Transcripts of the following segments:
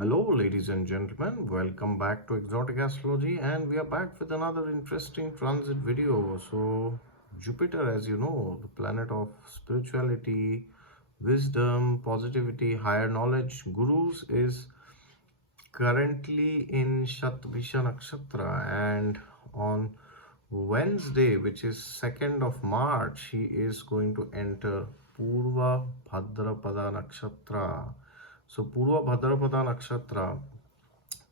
Hello, ladies and gentlemen. Welcome back to Exotic Astrology, and we are back with another interesting transit video. So, Jupiter, as you know, the planet of spirituality, wisdom, positivity, higher knowledge, gurus, is currently in Shatvisha Nakshatra, and on Wednesday, which is 2nd of March, he is going to enter Purvabhadrapada Nakshatra. So Purvabhadrapada Nakshatra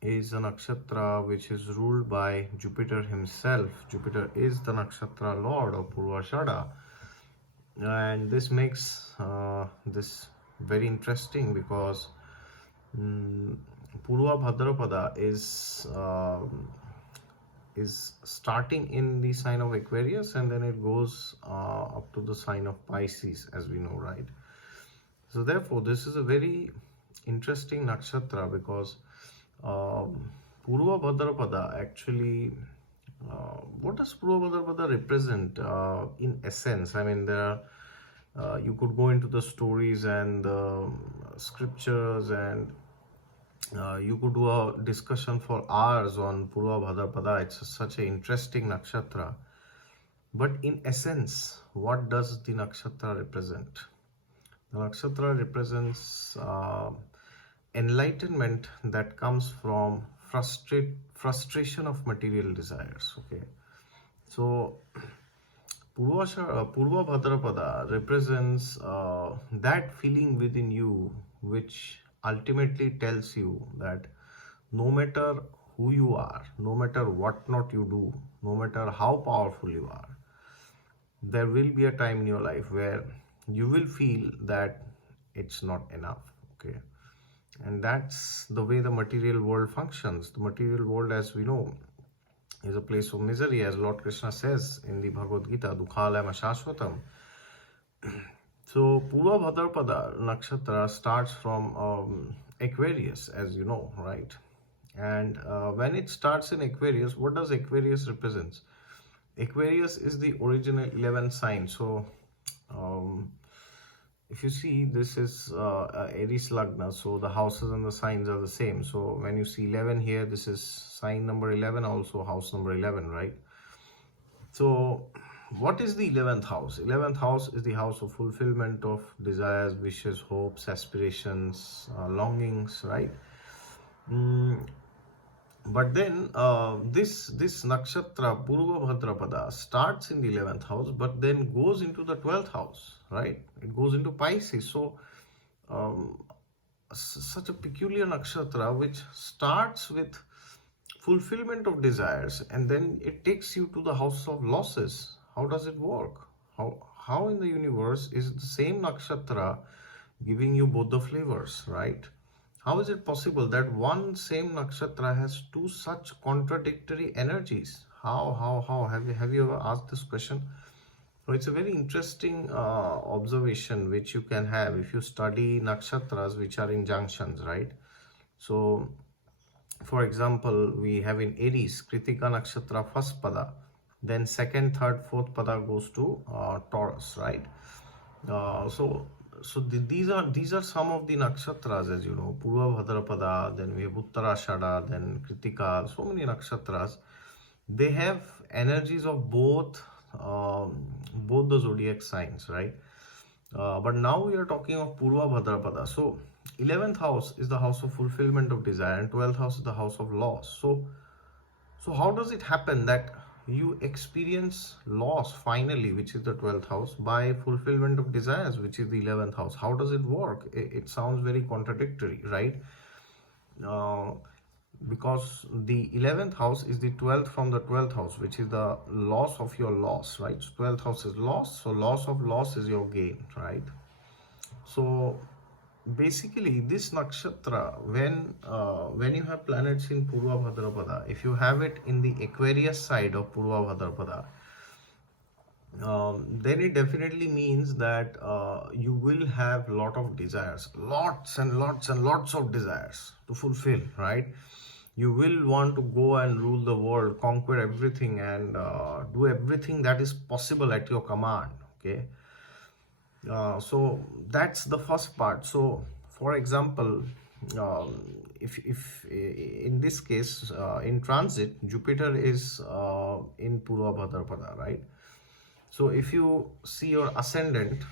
is a nakshatra which is ruled by Jupiter himself. Jupiter is the nakshatra lord of Purvashada, and this makes this very interesting because Purvabhadrapada is starting in the sign of Aquarius, and then it goes up to the sign of Pisces, as we know, right? So therefore, this is a very interesting nakshatra because Purva Bhadrapada actually, what does Purva Bhadrapada represent in essence? I mean, there are, you could go into the stories and the scriptures, and you could do a discussion for hours on Purva Bhadrapada. It's such an interesting nakshatra. But in essence, what does the nakshatra represent? The nakshatra represents enlightenment that comes from frustration of material desires. Okay, so Purva Bhadrapada represents that feeling within you which ultimately tells you that no matter who you are, no matter what not you do, no matter how powerful you are, there will be a time in your life where you will feel that it's not enough. Okay, and that's the way the material world functions. The material world, as we know, is a place of misery, as Lord Krishna says in the Bhagavad Gita, Dukhalayam Ashashvatam. So Purva Bhadrapada Nakshatra starts from Aquarius, as you know, right? And when it starts in Aquarius, what does Aquarius represent? Aquarius is the original 11th sign. So if you see, this is Aries Lagna, so the houses and the signs are the same. So when you see 11 here, this is sign number 11, also house number 11, right? So what is the 11th house? 11th house is the house of fulfillment of desires, wishes, hopes, aspirations, longings, right? But then this nakshatra Purva Bhadrapada starts in the 11th house, but then goes into the 12th house, right? It goes into Pisces. So such a peculiar nakshatra which starts with fulfillment of desires, and then it takes you to the house of losses. How does it work? How in the universe is the same nakshatra giving you both the flavors, right? How is it possible that one same nakshatra has two such contradictory energies? How have you ever asked this question? So it's a very interesting observation which you can have if you study nakshatras which are in junctions, right? So for example, we have in Aries, Kritika Nakshatra first pada, then second, third, fourth pada goes to Taurus, right? These are some of the nakshatras, as you know, Purva Bhadrapada, then we have Uttarashada, then Kritika, so many nakshatras. They have energies of both the zodiac signs, right? But now we are talking of Purva Bhadrapada. So 11th house is the house of fulfillment of desire, and 12th house is the house of loss. So how does it happen that you experience loss finally, which is the 12th house, by fulfillment of desires, which is the 11th house? How does it work? It sounds very contradictory, right? Because the 11th house is the 12th from the 12th house, which is the loss of your loss, right? So 12th house is loss, so loss of loss is your gain, right? So basically this nakshatra, when you have planets in Purva Bhadrapada, if you have it in the Aquarius side of Purva Bhadrapada, then it definitely means that you will have lot of desires, lots and lots and lots of desires to fulfill, right? You will want to go and rule the world, conquer everything, and do everything that is possible at your command. Okay, so that's the first part. So for example, if in this case, in transit, Jupiter is in Purvabhadrapada, right? So if you see your ascendant,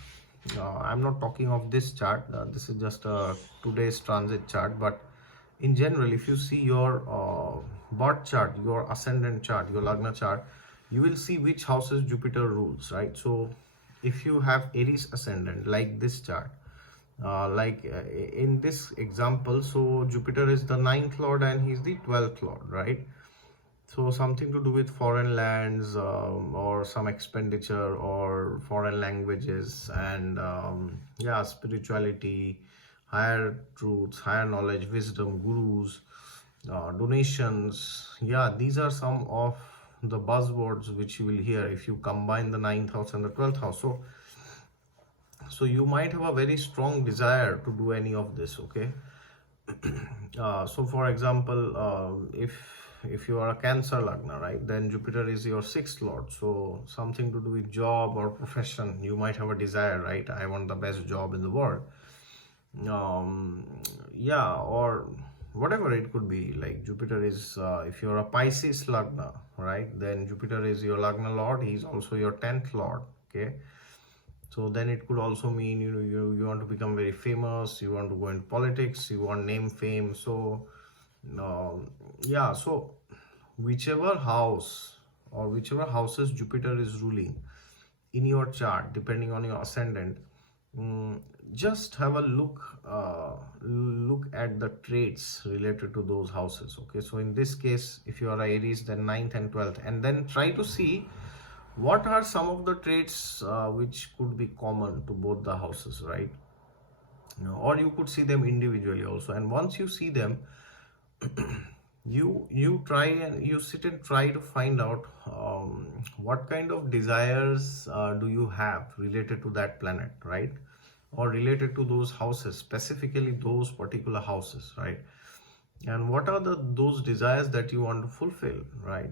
I'm not talking of this chart, this is just a today's transit chart, but in general, if you see your birth chart, your ascendant chart, your Lagna chart, you will see which houses Jupiter rules, right? So if you have Aries ascendant, like this chart, in this example, so Jupiter is the ninth lord and he's the 12th lord, right? So something to do with foreign lands, or some expenditure or foreign languages, and yeah, spirituality, higher truths, higher knowledge, wisdom, gurus, donations. Yeah, these are some of the buzzwords which you will hear if you combine the ninth house and the 12th house. So you might have a very strong desire to do any of this, okay? So for example, if you are a Cancer Lagna, right, then Jupiter is your sixth lord. So something to do with job or profession, you might have a desire, right? I want the best job in the world. Yeah, or whatever it could be. Like Jupiter is, if you're a Pisces Lagna, right, then Jupiter is your Lagna lord. He's also your 10th lord, okay? So then it could also mean, you know, you want to become very famous, you want to go into politics, you want name, fame. So yeah, so whichever house or whichever houses Jupiter is ruling in your chart, depending on your ascendant, just have a look at the traits related to those houses, okay? So in this case, if you are Aries, then 9th and 12th, and then try to see what are some of the traits which could be common to both the houses, right? Or you could see them individually also, and once you see them, you try and you sit and try to find out what kind of desires do you have related to that planet, right? Or related to those houses, specifically those particular houses, right? And what are those desires that you want to fulfill, right?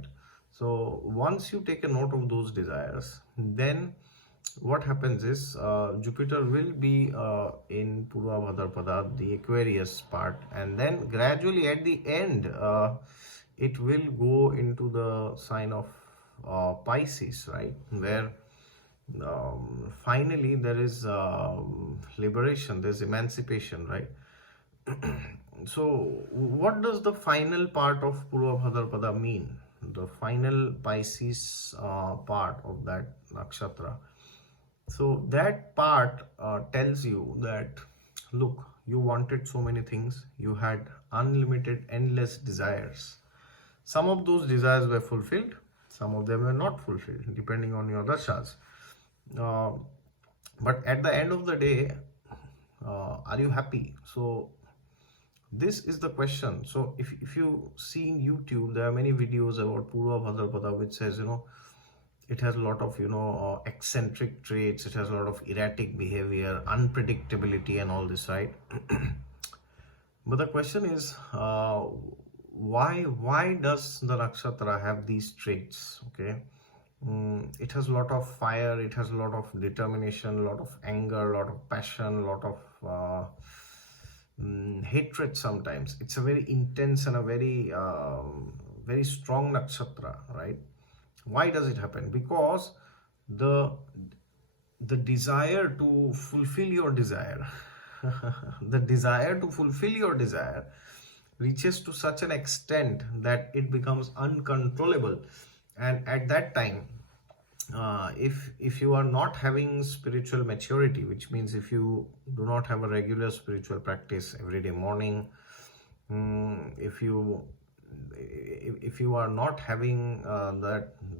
So once you take a note of those desires, then what happens is Jupiter will be in Purva Bhadrapada, the Aquarius part, and then gradually at the end it will go into the sign of Pisces, right, where finally there is liberation, there's emancipation, right? So what does the final part of Purva Bhadrapada mean? The final Pisces part of that nakshatra. So that part tells you that, look, you wanted so many things, you had unlimited, endless desires. Some of those desires were fulfilled, some of them were not fulfilled, depending on your dashas. But at the end of the day, are you happy? So this is the question. So if you see in YouTube, there are many videos about Purva Bhadrapada which says, you know, it has a lot of, you know, eccentric traits, it has a lot of erratic behavior, unpredictability and all this, right? But the question is, why does the nakshatra have these traits, okay? It has a lot of fire, it has a lot of determination, a lot of anger, a lot of passion, a lot of hatred sometimes. It's a very intense and a very very strong nakshatra, right? Why does it happen? Because the desire to fulfill your desire the desire to fulfill your desire reaches to such an extent that it becomes uncontrollable. And at that time, if you are not having spiritual maturity, which means if you do not have a regular spiritual practice every day morning, if you are not having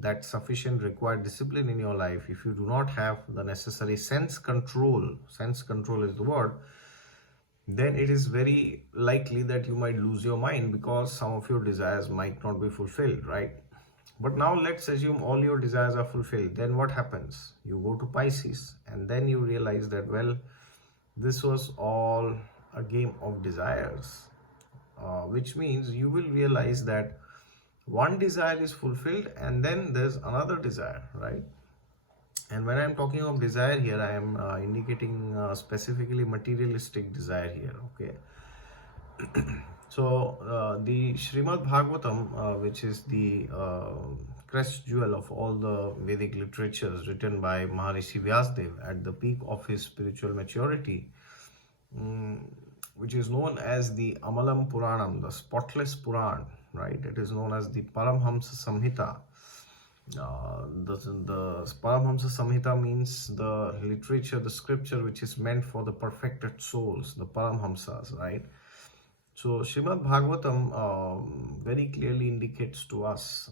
that sufficient required discipline in your life, if you do not have the necessary sense control is the word, then it is very likely that you might lose your mind, because some of your desires might not be fulfilled, right? But now let's assume all your desires are fulfilled. Then what happens? You go to Pisces, and then you realize that, well, this was all a game of desires, which means you will realize that one desire is fulfilled and then there's another desire, right? And when I'm talking of desire here, I am indicating specifically materialistic desire here, okay? So the Srimad Bhagavatam, which is the crest jewel of all the Vedic literatures written by Maharishi Vyasdev at the peak of his spiritual maturity, mm, which is known as the Amalam Puranam, the spotless Puran, right? It is known as the Paramhamsa Samhita. The Paramhamsa Samhita means the literature, the scripture which is meant for the perfected souls, the Paramhamsas, right? So Srimad Bhagavatam very clearly indicates to us,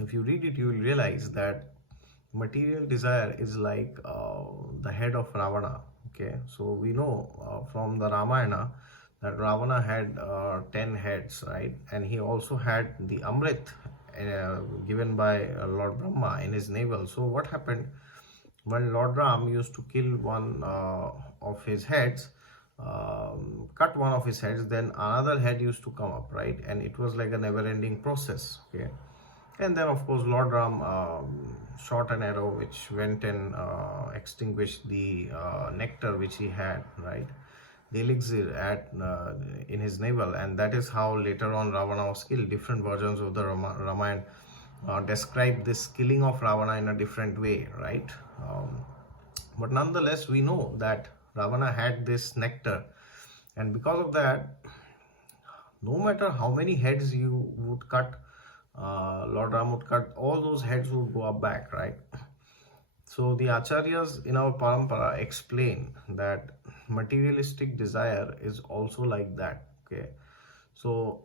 if you read it, you will realize that material desire is like the head of Ravana. Okay, so we know from the Ramayana that Ravana had 10 heads, right? And he also had the Amrit given by Lord Brahma in his navel. So what happened when Lord Ram used to kill one of his heads, cut one of his heads, then another head used to come up, right? And it was like a never-ending process. Okay, and then of course Lord Ram shot an arrow which went and extinguished the nectar which he had, right? The elixir in his navel, and that is how later on Ravana was killed. Different versions of the Ramayana describe this killing of Ravana in a different way, right? But nonetheless, we know that Ravana had this nectar, and because of that, no matter how many heads you would cut, Lord Ram would cut, all those heads would go up back, right? So the acharyas in our parampara explain that materialistic desire is also like that. Okay, so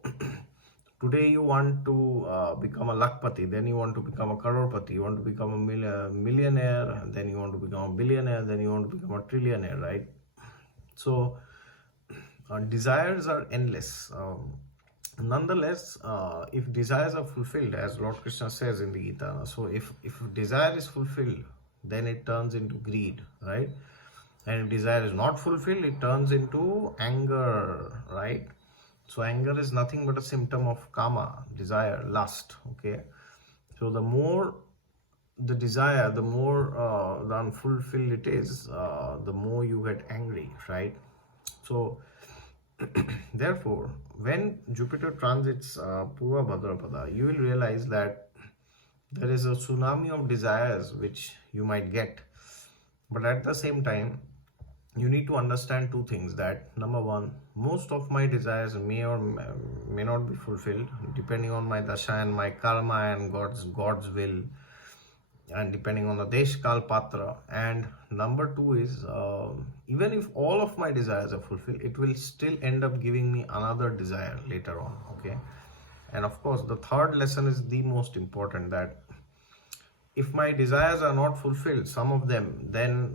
today you want to become a lakpati, then you want to become a crorepati, you want to become a millionaire, and then you want to become a billionaire, then you want to become a trillionaire, right? So desires are endless. Nonetheless, if desires are fulfilled, as Lord Krishna says in the Gita, so if desire is fulfilled, then it turns into greed, right? And if desire is not fulfilled, it turns into anger, right? So anger is nothing but a symptom of kama, desire, lust, okay? So the more the desire, the more the unfulfilled it is, the more you get angry, right? So therefore, when Jupiter transits Purvabhadrapada, you will realize that there is a tsunami of desires which you might get. But at the same time, you need to understand two things. That number one, most of my desires may or may not be fulfilled depending on my dasha and my karma and God's will, and depending on the desh kal patra. And number two is, even if all of my desires are fulfilled, it will still end up giving me another desire later on. Okay, and of course the third lesson is the most important, that if my desires are not fulfilled, some of them, then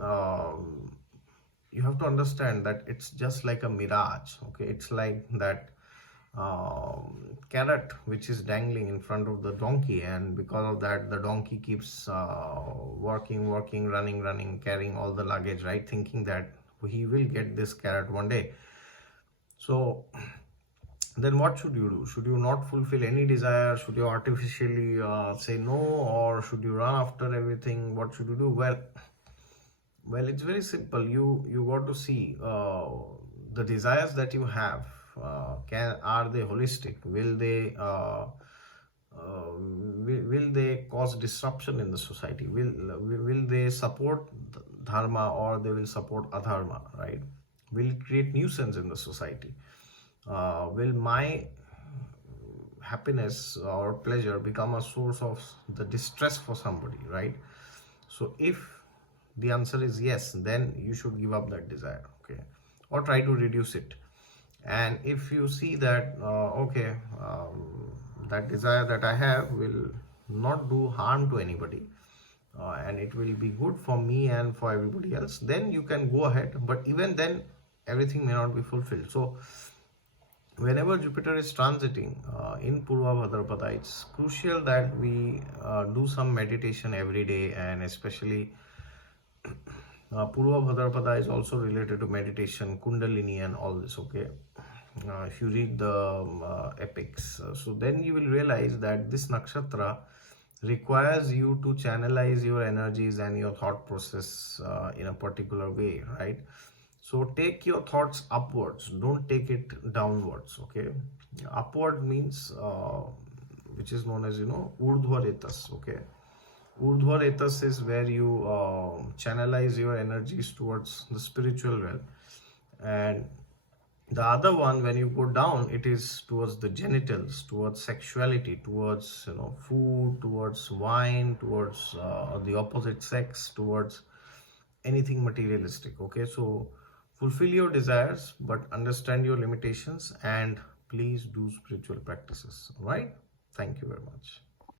you have to understand that it's just like a mirage. Okay, it's like that carrot which is dangling in front of the donkey, and because of that the donkey keeps working, running, carrying all the luggage, right, thinking that he will get this carrot one day. So then what should you do? Should you not fulfill any desire? Should you artificially say no, or should you run after everything? What should you do? Well, it's very simple. You got to see the desires that you have. Are they holistic? Will they cause disruption in the society? Will they support dharma, or they will support adharma? Right? Will it create nuisance in the society? Will my happiness or pleasure become a source of the distress for somebody? Right? So if the answer is yes, then you should give up that desire, okay, or try to reduce it. And if you see that that desire that I have will not do harm to anybody, and it will be good for me and for everybody else, then you can go ahead. But even then, everything may not be fulfilled. So whenever Jupiter is transiting in Purvabhadrapada, it's crucial that we do some meditation every day, and especially Purvabhadrapada is also related to meditation, Kundalini, and all this. Okay, if you read the epics, so then you will realize that this nakshatra requires you to channelize your energies and your thought process in a particular way, right? So take your thoughts upwards, don't take it downwards. Okay, upward means which is known as, urdhva retas. Okay, urdhva retas is where you channelize your energies towards the spiritual realm, and the other one, when you go down, it is towards the genitals, towards sexuality, towards, food, towards wine, towards the opposite sex, towards anything materialistic. Okay, so fulfill your desires, but understand your limitations, and please do spiritual practices. All right, thank you very much.